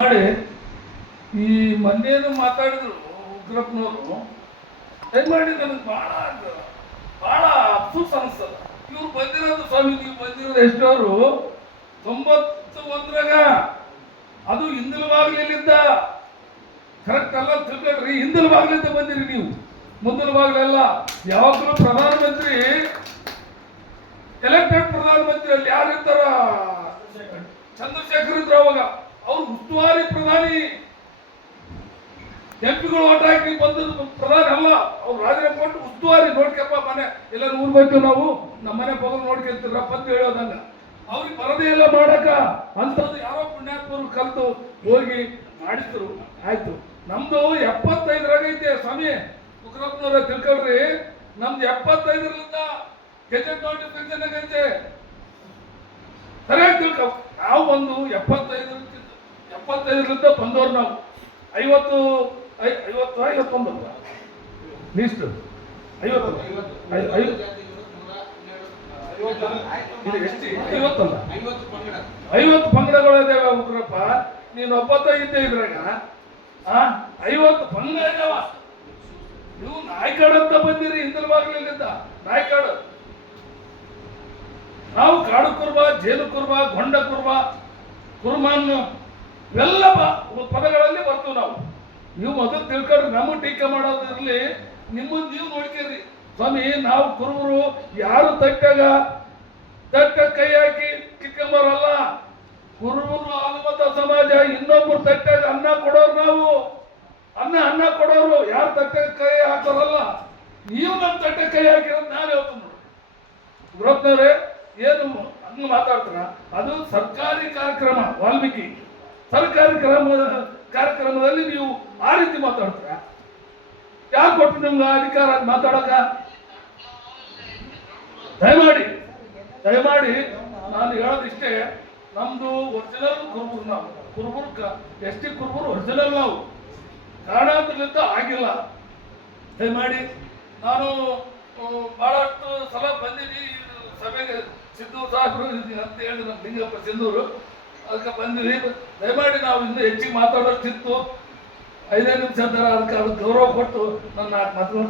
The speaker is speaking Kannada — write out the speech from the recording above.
ಮಾಡಿ ಈ ಮೊನ್ನೇನು ಮಾತಾಡಿದ್ರು ಉಗ್ರಪ್ಪನವರು ದಯಮಾಡಿ ನನಗೆ ಬಹಳ ಅಫ್ಸೋಸ್ ಅನಿಸ್ತದ. ಇವ್ರು ಬಂದಿರೋದು ಸ್ವಾಮಿ, ನೀವು ಬಂದಿರೋದು ಎಷ್ಟವರು 91ರಾಗ, ಅದು ಹಿಂದಲ ಬಾಗಿಲಿಂದ ಕರೆಕ್ಟ್ ಅಲ್ಲ ತಿಳ್ಕೊಳ್ರಿ. ಹಿಂದಲ ಬಾಗಿಲಿಂದ ಬಂದಿರಿ ನೀವು, ಮುಂದಲ ಬಾಗಿಲೆಲ್ಲ. ಯಾವಾಗಲೂ ಪ್ರಧಾನಮಂತ್ರಿ ಎಲೆಕ್ಟೆಡ್ ಪ್ರಧಾನಮಂತ್ರಿ ಅಲ್ಲಿ ಯಾರು ಇರ್ತಾರ, ಚಂದ್ರಶೇಖರ್ ಇದ್ರು ಅವಾಗ. ಅವ್ರು ಉಸ್ತುವಾರಿ ಪ್ರಧಾನಿ, ಎಂಪಿಗಳು ಓಟ್ ಹಾಕಿ ಬಂದದ್ದು ಪ್ರಧಾನಿ ಅಲ್ಲ. ಅವ್ರು ರಾಜೀನಾಮೆ ಕೊಟ್ಟು ಉಸ್ತುವಾರಿ ನೋಡ್ಕಪ್ಪ, ಮನೆ ಎಲ್ಲ ನೂರು ಬರ್ತೀವಿ ನಾವು, ನಮ್ಮ ಮನೆ ಪಗಲು ನೋಡ್ಕೊಂತೀರಪ್ಪ ಅಂತ ಹೇಳೋದಂಗ. ಅವ್ರಿಗೆ ಬರದೇ ಇಲ್ಲ ಮಾಡಕ ಅಂಥದ್ದು ಯಾರೋ ಪುಣ್ಯಾತ್ಮರು ಕಲ್ತು ಹೋಗಿ ಮಾಡಿದ್ರು. ಆಯ್ತು, ನಮ್ದು 75ರಾಗ ಐತೆ ಸ್ವಾಮಿ. ಉಗ್ರಪ್ಪನವ್ರ ತಿಳ್ಕೊಳ್ರಿ, ನಮ್ದು 75ರಿಂದ ಗೆಜೆಟ್ ನೋಟಿಫಿಕೇಶನ್ ಆಗೈತೆ. ಸರಿಯಾಗಿ ತಿಳ್ಕೊ. ನಾವು ಒಂದು 75ರಿಂದ ಬಂದವ್ರು. ನಾವು 51 ಲೀಸ್ಟ್ 50 ಪಂಗಡಗಳಿದ್ದಾವೆ ಉಗ್ರಪ್ಪ. ನೀನು 75 ಇದ್ರಾಗ 50 ಪಂಗಡ ಇದಾವ. ನೀವು ನಾಯ್ಕಾಡ್ ಅಂತ ಬಂದಿರಿ, ಹಿಂದಲ ಬಾಗಿಲಿಂದ ನಾಯ್ಕಾಡ್. ನಾವು ಕಾಡು ಕುರ್ಬ, ಜೇನು ಕುರ್ಬ, ಗೊಂಡ ಕುರ್ಬ, ಕುರ್ಮಾನ್ ಇವೆಲ್ಲ ಪದಗಳಲ್ಲಿ ಬರ್ತೀವಿ ನಾವು. ನೀವು ಮೊದಲು ತಿಳ್ಕೊಂಡ್ರಿ, ನಮಗೆ ಟೀಕೆ ಮಾಡೋದಿರಲಿ, ನಿಮ್ಮನ್ನು ನೀವು ನೋಡ್ಕೇರಿ ಸ್ವಾಮಿ. ನಾವು ಕುರುಬರು ಯಾರು ತಟ್ಟ ಕೈ ಹಾಕಿ ಕಿಕ್ಕಂಬರಲ್ಲ. ಕುರುಬರು ಹನುಮತ ಸಮಾಜ, ಇನ್ನೊಬ್ಬರು ತಟ್ಟಾಗ ಅನ್ನ ಕೊಡೋರು. ನಾವು ಅನ್ನ ಕೊಡೋರು, ಯಾರು ತಟ್ಟ ಕೈ ಹಾಕೋರಲ್ಲ. ನೀವು ನಮ್ಮ ತಟ್ಟ ಕೈ ಹಾಕಿರೋದು ನಾವೇ ಹೇಳ್ತು ನೋಡಿ. ಗುರಪ್ಪನವ್ರೆ, ಏನು ಹಂಗ ಮಾತಾಡ್ತಾರ? ಅದು ಸರ್ಕಾರಿ ಕಾರ್ಯಕ್ರಮ, ವಾಲ್ಮೀಕಿ ಸರ್ಕಾರಿ ಕಾರ್ಯಕ್ರಮದಲ್ಲಿ ನೀವು ಆ ರೀತಿ ಮಾತಾಡ್ತೀರ? ಯಾಕೆ ಕೊಟ್ಟು ನಿಮ್ಗೆ ಅಧಿಕಾರ ಮಾತಾಡಕ? ದಯಮಾಡಿ ನಾನು ಹೇಳೋದಿಷ್ಟೇ, ನಮ್ದು ಒರಿಜಿನಲ್ ಕುರುಬರು. ನಾವು ಕುರುಬರು, ಎಸ್ ಟಿ ಕುರುಬರು ಒರಿಜಿನಲ್. ನಾವು ಕಾರಣಾಂತರದಿಂದ ಆಗಿಲ್ಲ. ದಯಮಾಡಿ ನಾನು ಬಹಳಷ್ಟು ಸಲ ಬಂದೀನಿ ಸಭೆಗೆ. ಸಿದ್ದು ಸಾಹೇಬರು ಅಂತ ಹೇಳಿ ನಮ್ಮ ಲಿಂಗಪ್ಪ ಸಿಂಧೂರು, ಅದಕ್ಕೆ ಬಂದಿವಿ. ದಯಮಾಡಿ ನಾವು ಇನ್ನೂ ಹೆಚ್ಚಿಗೆ ಮಾತಾಡೋಷ್ಟಿತ್ತು. 5 ನಿಮಿಷ ಅದಕ್ಕೆ ಗೌರವ ಕೊಟ್ಟು ನನ್ನ ಮಾತು